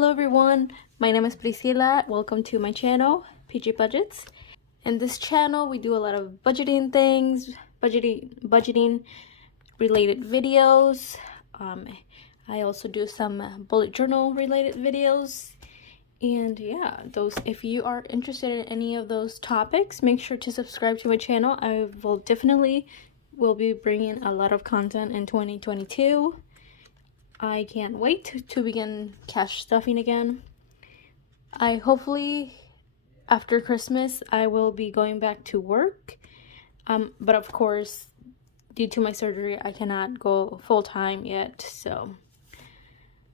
Hello everyone, my name is Priscilla. Welcome to my channel, PG Budgets. In this channel, we do a lot of budgeting things, budgeting related videos. I also do some bullet journal related videos. And yeah, if you are interested in any of those topics, make sure to subscribe to my channel. I will be bringing a lot of content in 2022. I can't wait to begin cash stuffing again. Hopefully after Christmas I will be going back to work, but of course due to my surgery I cannot go full-time yet. So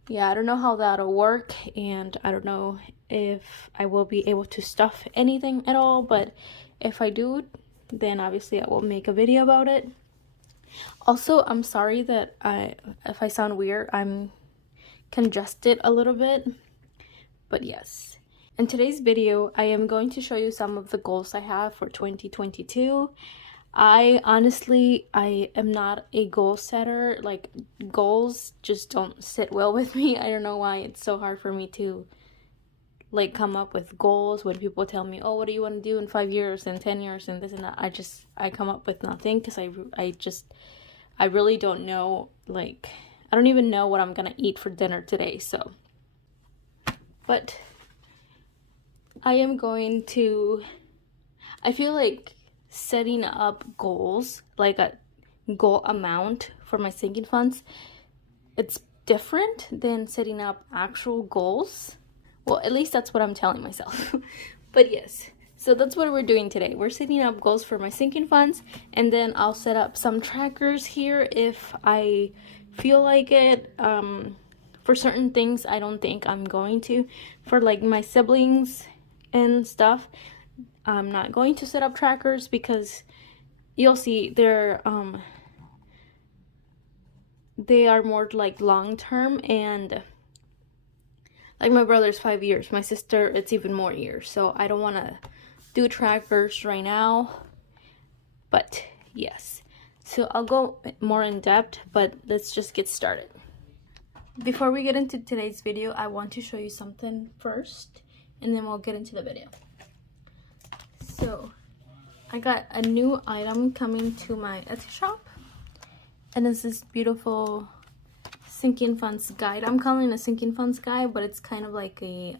yeah, I don't know how that'll work, and I don't know if I will be able to stuff anything at all, but if I do, then obviously I will make a video about it. Also, I'm sorry that if I sound weird, I'm congested a little bit, but yes. In today's video, I am going to show you some of the goals I have for 2022. I am not a goal setter. Like, goals just don't sit well with me. I don't know why it's so hard for me to like come up with goals when people tell me, oh, what do you want to do in 5 years and 10 years and this and that. I come up with nothing because I really don't know. Like, I don't even know what I'm gonna eat for dinner today. So, but I feel like setting up goals, like a goal amount for my sinking funds, it's different than setting up actual goals. Well, at least that's what I'm telling myself. But yes, so that's what we're doing today. We're setting up goals for my sinking funds, and then I'll set up some trackers here if I feel like it. For certain things, I don't think I'm going to. For like my siblings and stuff, I'm not going to set up trackers because you'll see they are more like long-term, and like my brother's 5 years, my sister it's even more years, so I don't want to do trackers right now. But yes, so I'll go more in depth, but let's just get started. Before we get into today's video, I want to show you something first, and then we'll get into the video. So I got a new item coming to my Etsy shop, and it's this beautiful sinking funds guide. I'm calling it a sinking funds guide, but it's kind of like a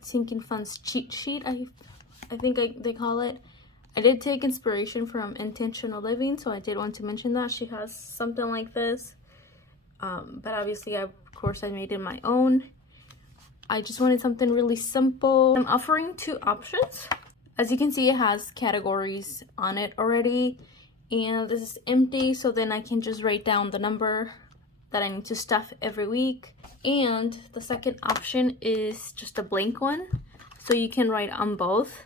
sinking funds cheat sheet, I think they call it. I did take inspiration from Intentional Living, so I did want to mention that she has something like this, but obviously of course I made it my own. I just wanted something really simple. I'm offering 2 options. As you can see, it has categories on it already, and this is empty, so then I can just write down the number that I need to stuff every week. And the second option is just a blank one, so you can write on both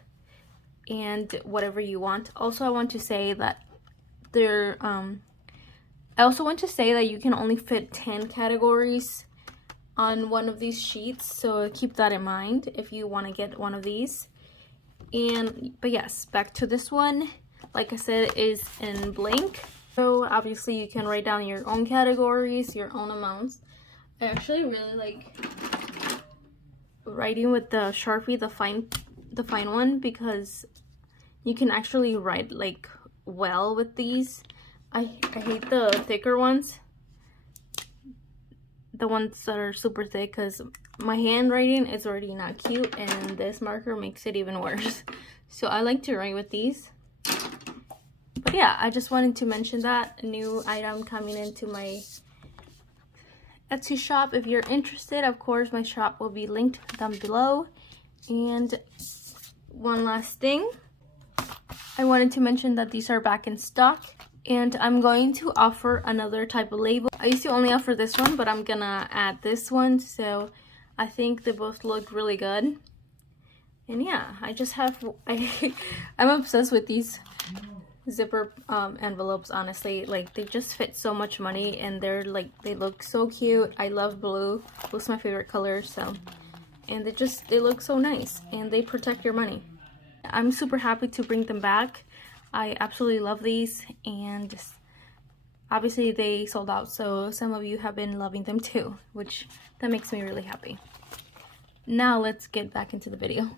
and whatever you want. Also, I want to say that you can only fit 10 categories on one of these sheets, so keep that in mind if you want to get one of these. But yes, back to this one. Like I said, it is in blank, so obviously you can write down your own categories, your own amounts. I actually really like writing with the Sharpie, the fine one, because you can actually write like well with these. I hate the thicker ones, the ones that are super thick, because my handwriting is already not cute and this marker makes it even worse. So I like to write with these. But yeah, I just wanted to mention that new item coming into my Etsy shop. If you're interested, of course my shop will be linked down below. And one last thing, I wanted to mention that these are back in stock, and I'm going to offer another type of label. I used to only offer this one, but I'm gonna add this one, so I think they both look really good. And yeah, I'm obsessed with these zipper envelopes, honestly. Like, they just fit so much money, and they look so cute. I love blue. Blue's my favorite color, so, and they look so nice, and they protect your money. I'm super happy to bring them back. I absolutely love these, and obviously they sold out, so some of you have been loving them too, which that makes me really happy. Now let's get back into the video.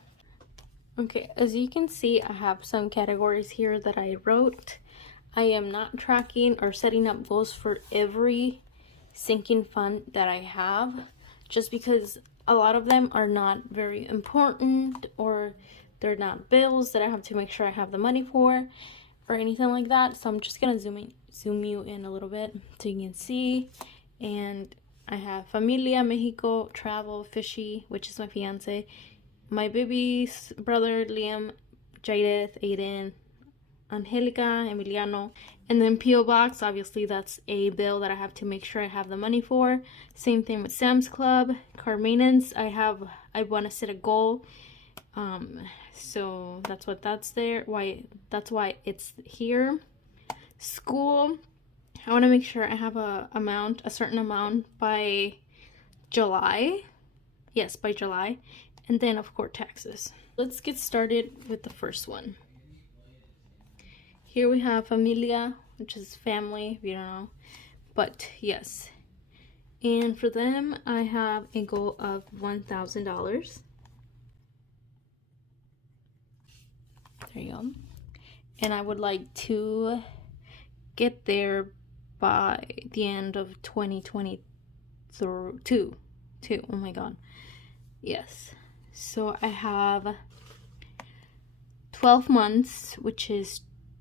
Okay, as you can see, I have some categories here that I wrote. I am not tracking or setting up goals for every sinking fund that I have, just because a lot of them are not very important, or they're not bills that I have to make sure I have the money for or anything like that. So I'm just gonna zoom you in a little bit so you can see. And I have Familia, Mexico, Travel, Fishy, which is my fiance, my baby's brother, Liam, Jadeth, Aiden, Angelica, Emiliano, and then P.O. Box. Obviously that's a bill that I have to make sure I have the money for. Same thing with Sam's Club. Car maintenance, I want to set a goal, so that's what that's why it's here. School, I want to make sure I have a certain amount by July. Yes, by July. And then of course taxes. Let's get started with the first one. Here we have Familia, which is family, if you don't know. But yes. And for them, I have a goal of $1,000. There you go. And I would like to get there by the end of 2022. Oh my god. Yes. So I have 12 months, which is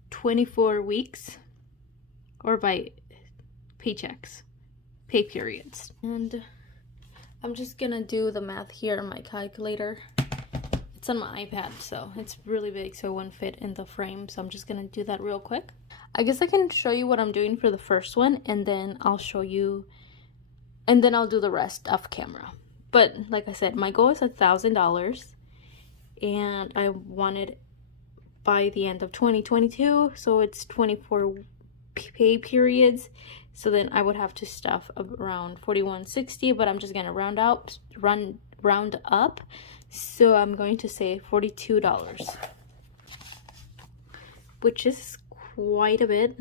24 weeks, or by paychecks, pay periods. And I'm just gonna do the math here on my calculator. It's on my iPad, so it's really big, so it won't fit in the frame. So I'm just gonna do that real quick. I guess I can show you what I'm doing for the first one, and then I'll show you, and then I'll do the rest off camera. But like I said, my goal is $1,000, and I wanted by the end of 2022, so it's 24 pay periods. So then I would have to stuff around $41.60, but I'm just gonna round up. So I'm going to say $42, which is quite a bit,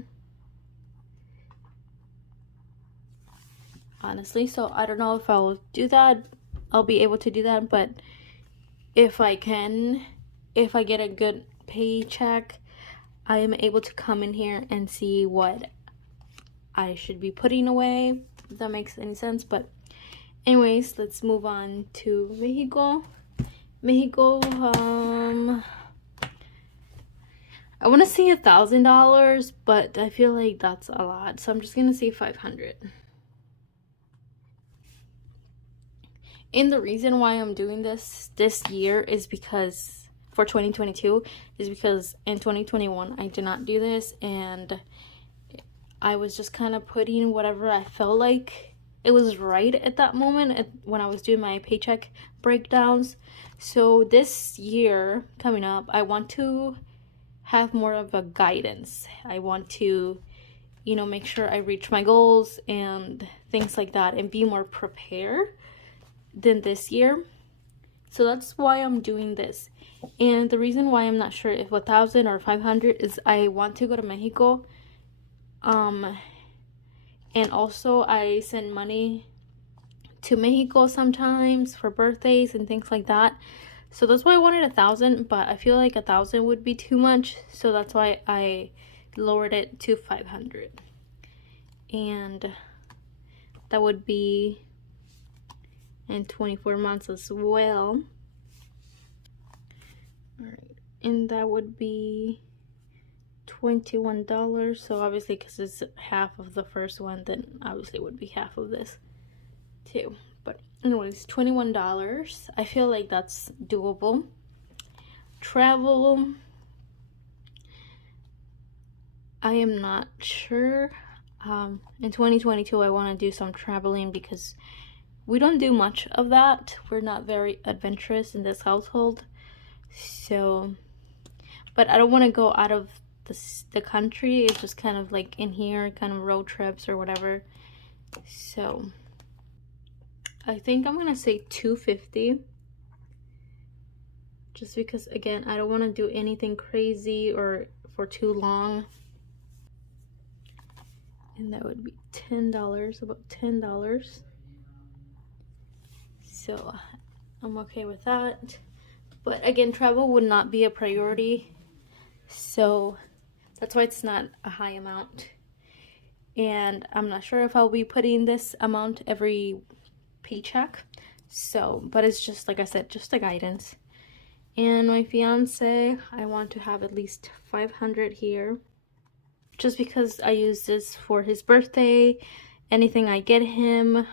honestly. So I don't know if I'll do that. I'll be able to do that, but if I get a good paycheck, I am able to come in here and see what I should be putting away, if that makes any sense. But anyways, let's move on to Mexico. I want to say $1,000, but I feel like that's a lot, so I'm just gonna say $500. And the reason why I'm doing this year is because for 2022 is because in 2021 I did not do this, and I was just kind of putting whatever I felt like it was right at that moment when I was doing my paycheck breakdowns. So this year coming up, I want to have more of a guidance. I want to, you know, make sure I reach my goals and things like that, and be more prepared than this year. So that's why I'm doing this. And the reason why I'm not sure if 1,000 or 500 is I want to go to Mexico, and also I send money to Mexico sometimes for birthdays and things like that. So that's why I wanted 1,000, but I feel like 1,000 would be too much, so that's why I lowered it to 500. And that would be in 24 months as well. All right, and that would be $21. So obviously, because it's half of the first one, then obviously it would be half of this too. But anyways, $21. I feel like that's doable. Travel, I am not sure. In 2022 I want to do some traveling because we don't do much of that. We're not very adventurous in this household. So, but I don't want to go out of the country. It's just kind of like in here, kind of road trips or whatever. So I think I'm gonna say $250, just because again I don't want to do anything crazy or for too long. and that would be $10, about $10. So I'm okay with that. But again, travel would not be a priority, so that's why it's not a high amount. And I'm not sure if I'll be putting this amount every paycheck. So, but it's just, like I said, just a guidance. And my fiance, I want to have at least 500 here, just because I use this for his birthday, anything I get him,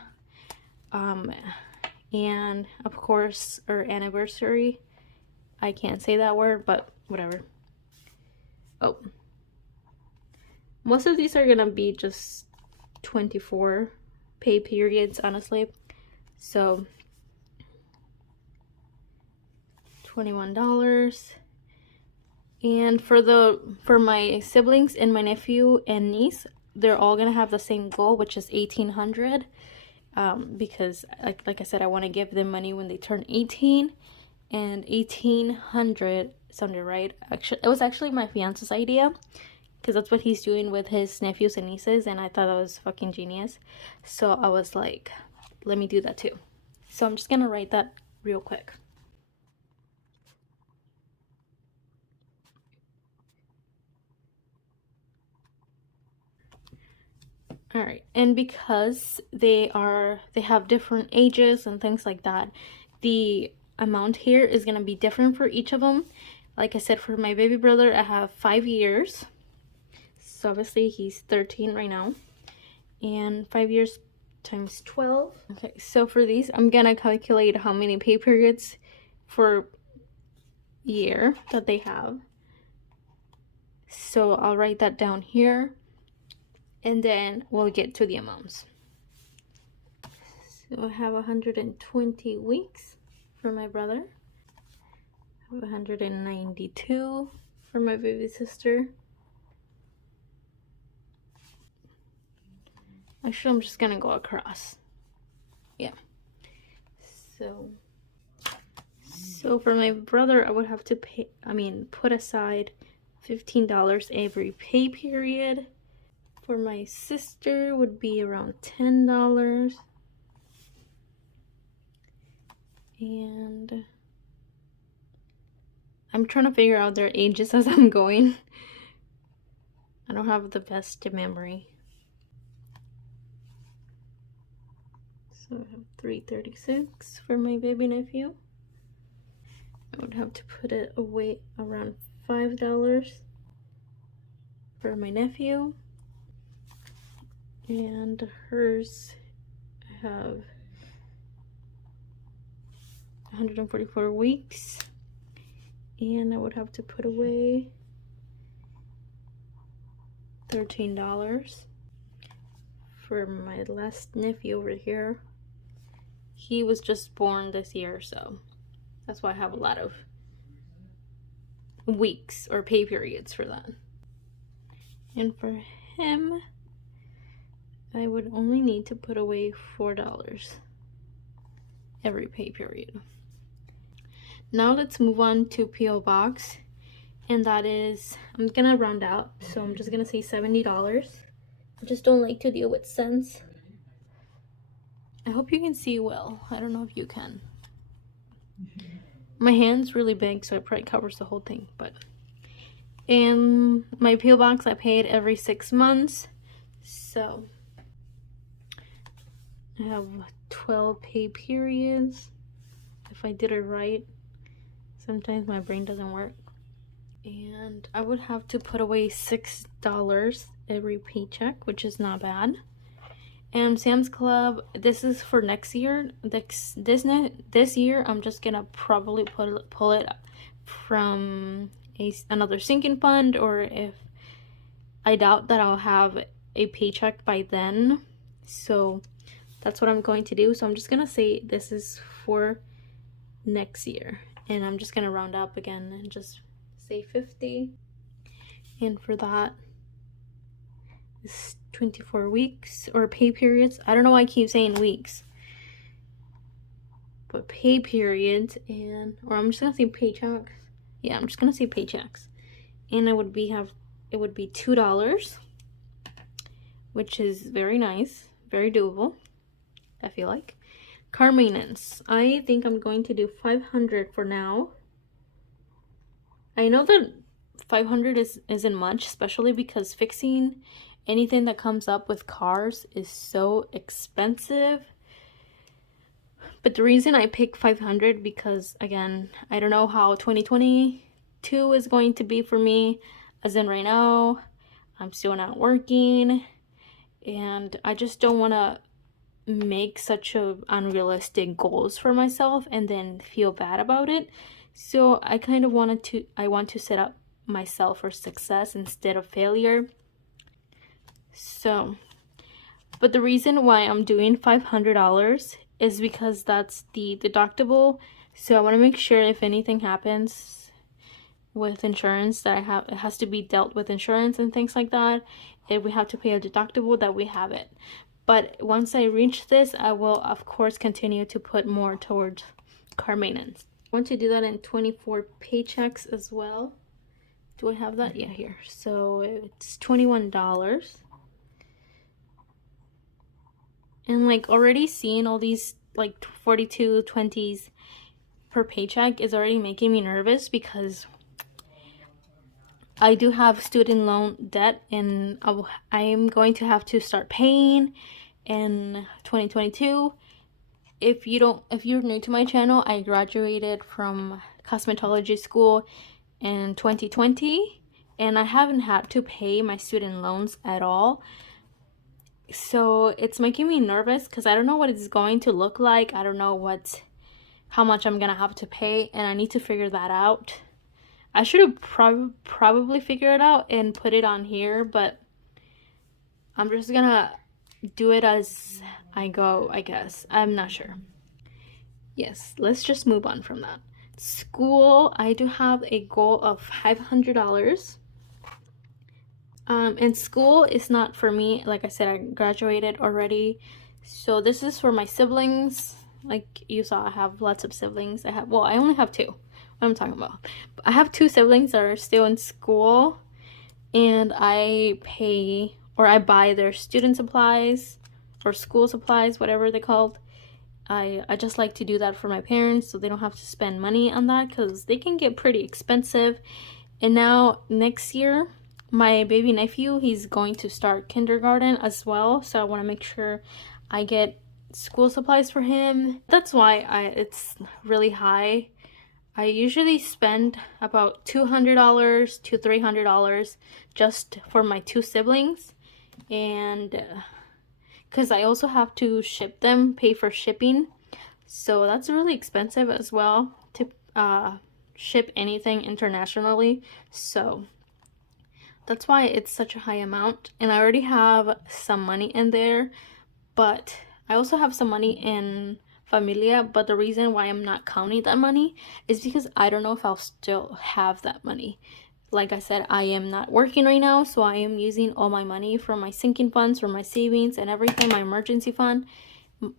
and of course our anniversary. I can't say that word, but whatever. Oh, most of these are gonna be just 24 pay periods, honestly. So $21. And for my siblings and my nephew and niece, they're all gonna have the same goal, which is 1,800. Because like I said, I want to give them money when they turn 18, and 1,800 sounded right. Actually, it was actually my fiance's idea, because that's what he's doing with his nephews and nieces, and I thought that was fucking genius. So I was like, let me do that too. So I'm just gonna write that real quick. All right, and because they have different ages and things like that, the amount here is gonna be different for each of them. Like I said, for my baby brother, I have 5 years. So obviously he's 13 right now, and 5 years times 12. Okay, so for these, I'm gonna calculate how many pay periods for year that they have. So I'll write that down here, and then we'll get to the amounts. So I have 120 weeks for my brother. I have 192 for my baby sister. Actually, I'm just gonna go across. Yeah. So for my brother, I would have to put aside $15 every pay period. For my sister would be around $10. And I'm trying to figure out their ages as I'm going. I don't have the best memory. So I have $336 for my baby nephew. I would have to put it away around $5 for my nephew. And hers, I have 144 weeks. And I would have to put away $13 for my last nephew over here. He was just born this year, so that's why I have a lot of weeks or pay periods for that. And for him, I would only need to put away $4 every pay period. Now let's move on to P.O. Box, and that is, I'm gonna round out, so I'm just gonna say $70. I just don't like to deal with cents. I hope you can see well. I don't know if you can. My hand's really big, so it probably covers the whole thing, but in my P.O. Box, I pay it every 6 months, so I have 12 pay periods, if I did it right. Sometimes my brain doesn't work. And I would have to put away $6 every paycheck, which is not bad. And Sam's Club, this is for next year. This year, I'm just gonna probably pull it from another sinking fund, or if I doubt that I'll have a paycheck by then. So that's what I'm going to do. So I'm just gonna say this is for next year, and I'm just gonna round up again and just say 50. And for that, it's 24 weeks or pay periods. I don't know why I keep saying weeks, but pay periods, or I'm just gonna say paychecks. Yeah, I'm just gonna say paychecks. And it would be $2, which is very nice, very doable, I feel like. Car maintenance. I think I'm going to do $500 for now. I know that $500 isn't much, especially because fixing anything that comes up with cars is so expensive. But the reason I pick $500 because, again, I don't know how 2022 is going to be for me. As in right now, I'm still not working, and I just don't want to make such unrealistic goals for myself and then feel bad about it. So I kind of want to set up myself for success instead of failure. So, but the reason why I'm doing $500 is because that's the deductible. So I want to make sure if anything happens with insurance that it has to be dealt with insurance and things like that. If we have to pay a deductible, that we have it. But once I reach this, I will of course continue to put more towards car maintenance. I want to do that in 24 paychecks as well. Do I have that? Yeah, here. So it's $21. And like already seeing all these like 42.20s per paycheck is already making me nervous because I do have student loan debt, and I am going to have to start paying in 2022. If you're new to my channel, I graduated from cosmetology school in 2020, and I haven't had to pay my student loans at all. So it's making me nervous because I don't know what it's going to look like. I don't know how much I'm gonna have to pay, and I need to figure that out. I should have probably figured it out and put it on here, but I'm just gonna do it as I go, I guess. I'm not sure. Yes, let's just move on from that. School, I do have a goal of $500. And school is not for me. Like I said, I graduated already. So this is for my siblings. Like you saw, I have lots of siblings. I only have two. What I'm talking about. I have two siblings that are still in school, and I buy their student supplies or school supplies, whatever they're called. I just like to do that for my parents so they don't have to spend money on that because they can get pretty expensive. And now next year, my baby nephew, he's going to start kindergarten as well, so I want to make sure I get school supplies for him. That's why it's really high. I usually spend about $200 to $300 just for my two siblings, and because I also have to ship them, pay for shipping, so that's really expensive as well to ship anything internationally. So that's why it's such a high amount, and I already have some money in there, but I also have some money in Familia. But the reason why I'm not counting that money is because I don't know if I'll still have that money. Like I said, I am not working right now, so I am using all my money from my sinking funds, from my savings and everything, my emergency fund.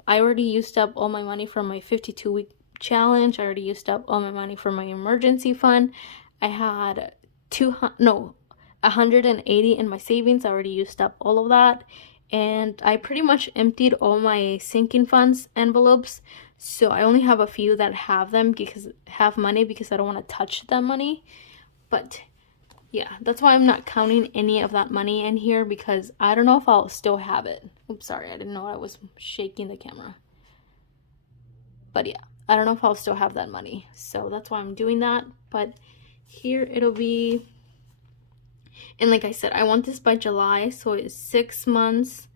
I already used up all my money from my 52-week challenge. I already used up all my money from my emergency fund. I had 180 in my savings. I already used up all of that, and I pretty much emptied all my sinking funds envelopes. So I only have a few that have money because I don't want to touch that money. But yeah, that's why I'm not counting any of that money in here, because I don't know if I'll still have it. Oops, sorry, I didn't know I was shaking the camera. But yeah, I don't know if I'll still have that money, so that's why I'm doing that. But here it'll be, and like I said, I want this by July, so it's 6 months.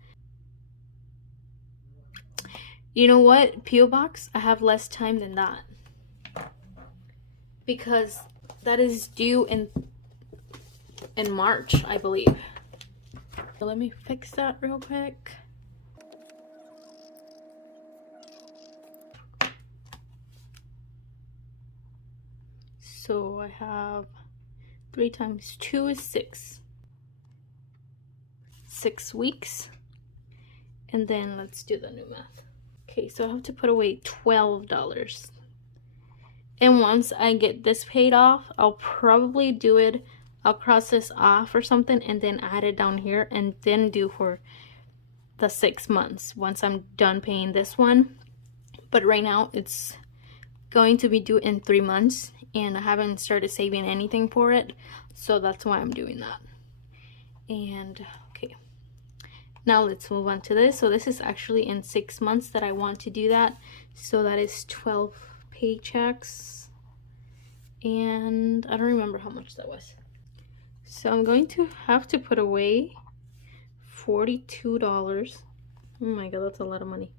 You know what, P.O. Box, I have less time than that, because that is due in March, I believe. So let me fix that real quick. So I have 3 times 2 is 6. 6 weeks. And then let's do the new math. Okay, so I have to put away $12. And once I get this paid off, I'll probably do it, I'll cross this off or something and then add it down here and then do for the 6 months once I'm done paying this one. But right now it's going to be due in 3 months, and I haven't started saving anything for it, so that's why I'm doing that. And okay, now let's move on to this. So this is actually in 6 months that I want to do that, so that is 12 paychecks, and I don't remember how much that was. So I'm going to have to put away $42. Oh my god, that's a lot of money.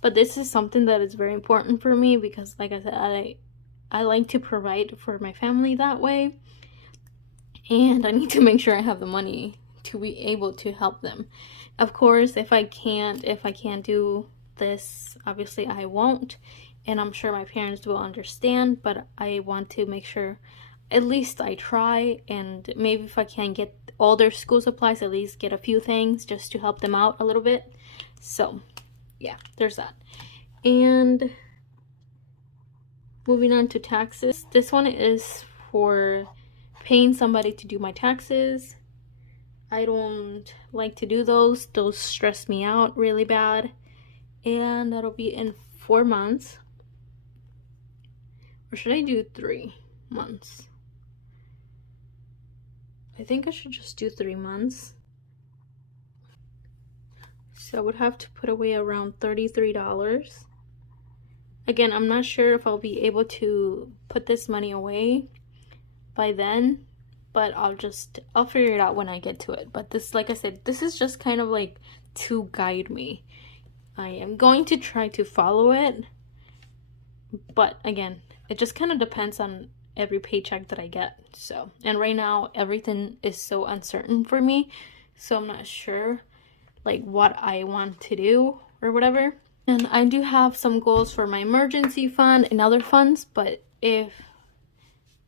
But this is something that is very important for me because, like I said, I like to provide for my family that way, and I need to make sure I have the money to be able to help them. Of course, if I can't do this, obviously I won't, and I'm sure my parents will understand, but I want to make sure at least I try, and maybe if I can't get all their school supplies, at least get a few things just to help them out a little bit. So yeah, there's that. And moving on to taxes. This one is for paying somebody to do my taxes. I don't like to do those. Those stress me out really bad. And that'll be in 4 months. Or should I do 3 months? I think I should just do 3 months. So I would have to put away around $33. Again, I'm not sure if I'll be able to put this money away by then, but I'll figure it out when I get to it. But this, like I said, this is just kind of like to guide me. I am going to try to follow it, but again, it just kind of depends on every paycheck that I get. So, and right now everything is so uncertain for me, so I'm not sure like what I want to do or whatever. And I do have some goals for my emergency fund and other funds, but if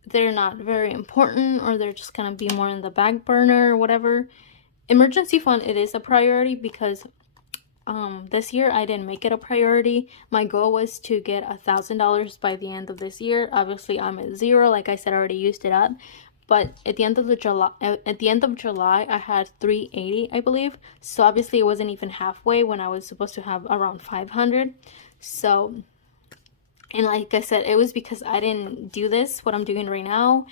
they're not very important or they're just gonna be more in the back burner or whatever, emergency fund, it is a priority because this year I didn't make it a priority. My goal was to get $1,000 by the end of this year. Obviously I'm at 0, like I said, I already used it up. But at the end of July, I had 380, I believe. So obviously it wasn't even halfway when I was supposed to have around 500. So, and like I said, it was because I didn't do this, what I'm doing right now,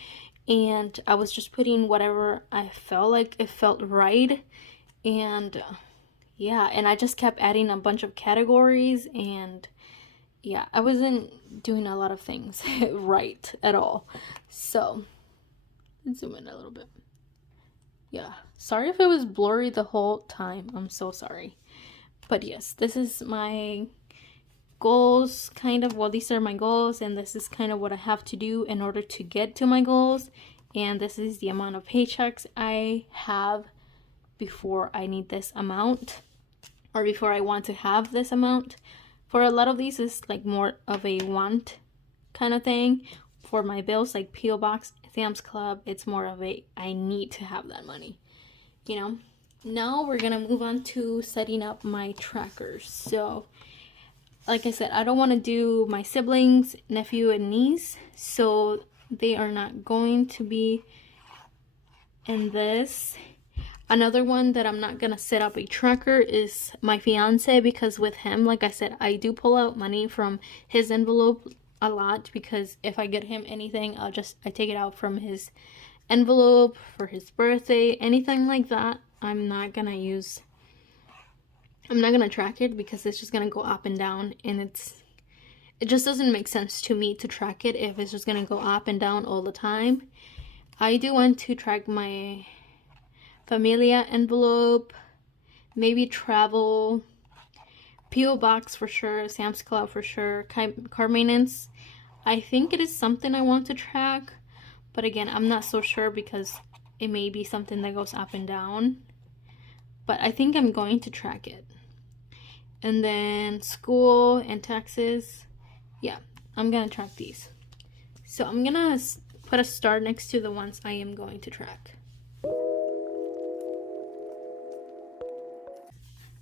and I was just putting whatever I felt like it felt right. And yeah, and I just kept adding a bunch of categories, and yeah, I wasn't doing a lot of things right at all. So let's zoom in a little bit. Yeah, sorry if it was blurry the whole time. I'm so sorry. But yes, this is my goals, kind of. Well, these are my goals, and this is kind of what I have to do in order to get to my goals. And this is the amount of paychecks I have before I need this amount, or before I want to have this amount. For a lot of these, it's like more of a want kind of thing. For my bills, like P.O. Box, Sam's Club, it's more of a I need to have that money, you know. Now we're gonna move on to setting up my trackers. So like I said, I don't want to do my siblings, nephew and niece, so they are not going to be in this. Another one that I'm not gonna set up a tracker is my fiance, because with him, like I said, I do pull out money from his envelope a lot, because if I get him anything, I take it out from his envelope for his birthday, anything like that. I'm not gonna track it, because it's just gonna go up and down, and it just doesn't make sense to me to track it if it's just gonna go up and down all the time. I do want to track my Familia envelope, maybe travel, P.O. Box for sure, Sam's Club for sure, car maintenance. I think it is something I want to track, but again, I'm not so sure because it may be something that goes up and down. But I think I'm going to track it. And then school and taxes, yeah, I'm gonna track these. So I'm gonna put a star next to the ones I am going to track.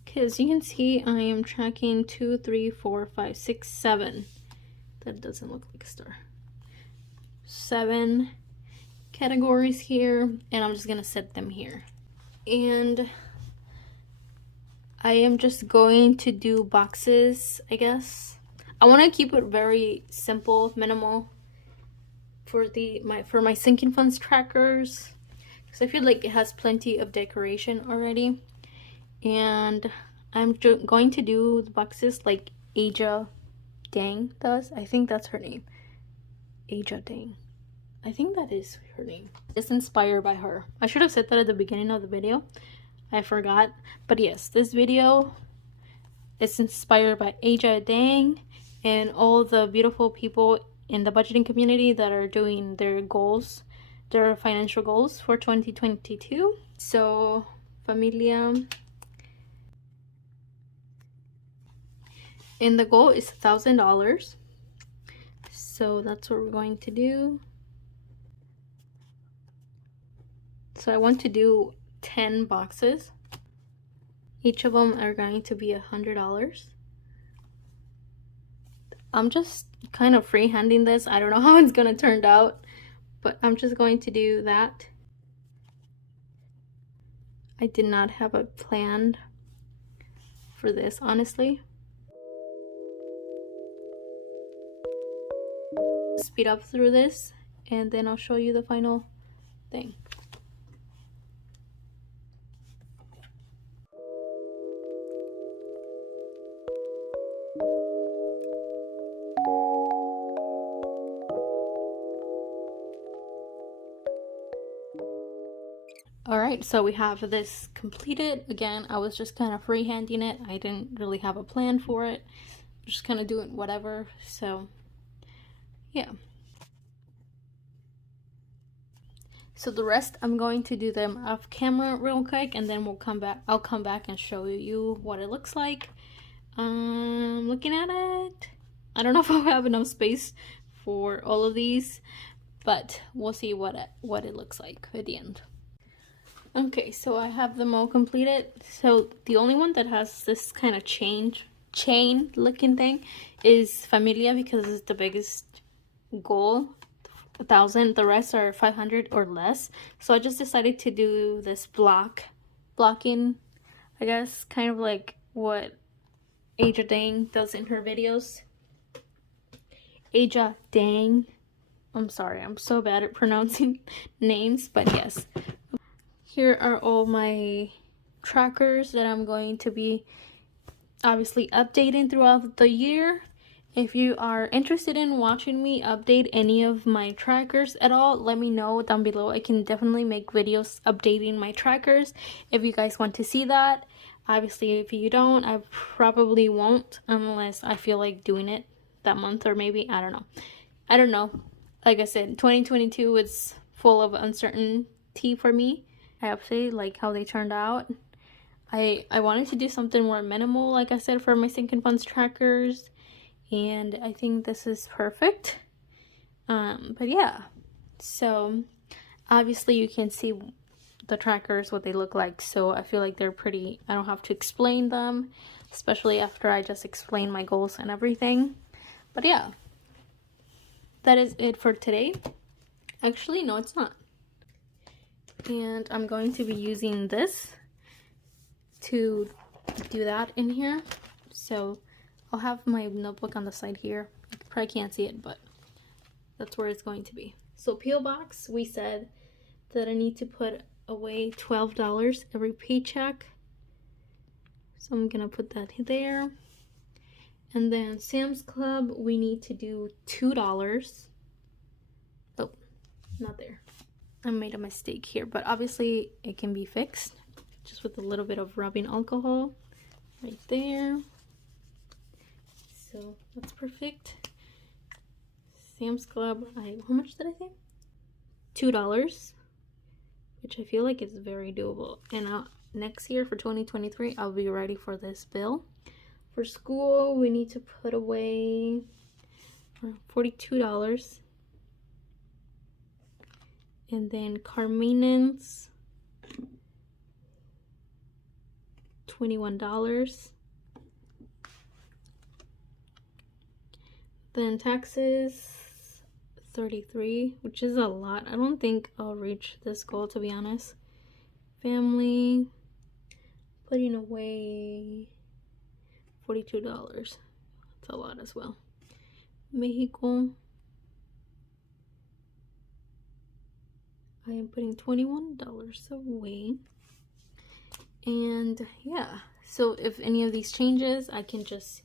Okay, as you can see, I am tracking 2, 3, 4, 5, 6, 7. That doesn't look like a star. 7 categories here, and I'm just gonna set them here. And I am just going to do boxes, I guess. I want to keep it very simple, minimal for my sinking funds trackers, because I feel like it has plenty of decoration already. And I'm going to do the boxes like Aja Dang does. I think that's her name. Aja Dang. I think that is her name. It's inspired by her. I should have said that at the beginning of the video. I forgot. But yes, this video is inspired by Aja Dang and all the beautiful people in the budgeting community that are doing their goals, their financial goals for 2022. So, familia. And the goal is $1,000. So that's what we're going to do. So I want to do 10 boxes. Each of them are going to be $100. I'm just kind of freehanding this. I don't know how it's gonna turn out, but I'm just going to do that. I did not have a plan for this, honestly. Speed up through this and then I'll show you the final thing. Alright, so we have this completed. Again, I was just kind of freehanding it. I didn't really have a plan for it. Just kind of doing whatever. So, yeah. So the rest, I'm going to do them off camera real quick, and then we'll come back. I'll come back and show you what it looks like. Looking at it, I don't know if I'll have enough space for all of these, but we'll see what it looks like at the end. Okay, so I have them all completed. So the only one that has this kind of chain looking thing is Familia, because it's the biggest goal, 1,000. The rest are 500 or less. So I just decided to do this blocking, I guess, kind of like what Aja Dang does in her videos. Aja Dang. I'm sorry, I'm so bad at pronouncing names, but yes. Here are all my trackers that I'm going to be obviously updating throughout the year. If you are interested in watching me update any of my trackers at all, let me know down below. I can definitely make videos updating my trackers if you guys want to see that. Obviously, if you don't, I probably won't unless I feel like doing it that month, or maybe, I don't know. Like I said, 2022 is full of uncertainty for me. I have to say, like how they turned out. I wanted to do something more minimal, like I said, for my sinking funds trackers, and I think this is perfect. But yeah, so obviously you can see the trackers, what they look like, so I feel like they're pretty, I don't have to explain them, especially after I just explained my goals and everything. But yeah, that is it for today. Actually, no, it's not. And I'm going to be using this to do that in here. So I'll have my notebook on the side here. You probably can't see it, but that's where it's going to be. So P.O. Box, we said that I need to put away $12 every paycheck. So I'm gonna put that there. And then Sam's Club, we need to do $2. Oh, not there. I made a mistake here, but obviously it can be fixed just with a little bit of rubbing alcohol right there. So that's perfect. Sam's Club, how much did I say? $2, which I feel like is very doable. And next year for 2023, I'll be ready for this bill. For school, we need to put away $42. And then car maintenance, $21. Then taxes, $33, which is a lot. I don't think I'll reach this goal, to be honest. Family, putting away $42. That's a lot as well. Mexico, I am putting $21 away. And yeah, so if any of these changes, I can just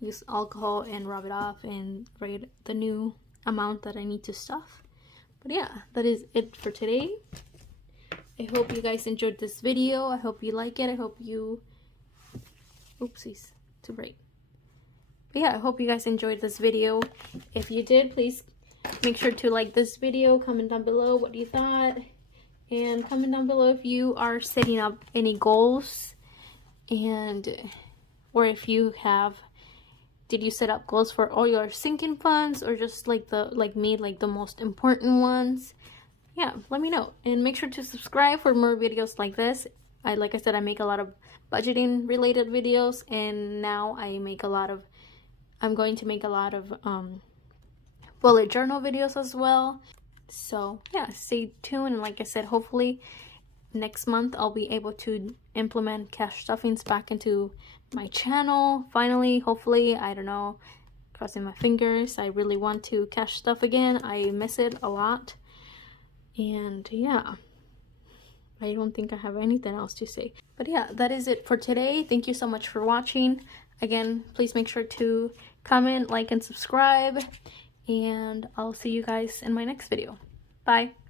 use alcohol and rub it off and write the new amount that I need to stuff. But yeah, that is it for today. I hope you guys enjoyed this video. I hope you like it. I hope you, oopsies, too bright. But yeah, I hope you guys enjoyed this video. If you did, please make sure to like this video, comment down below what you thought, and comment down below if you are setting up any goals, and or if you have, did you set up goals for all your sinking funds, or just like the most important ones? Yeah, let me know. And make sure to subscribe for more videos like this. Like I said, I make a lot of budgeting related videos, and now I'm going to make a lot of bullet journal videos as well. So yeah, stay tuned. And like I said, hopefully next month I'll be able to implement cash stuffings back into my channel. Finally, hopefully, I don't know, crossing my fingers. I really want to cash stuff again. I miss it a lot. And yeah, I don't think I have anything else to say. But yeah, that is it for today. Thank you so much for watching. Again, please make sure to comment, like, and subscribe. And I'll see you guys in my next video. Bye.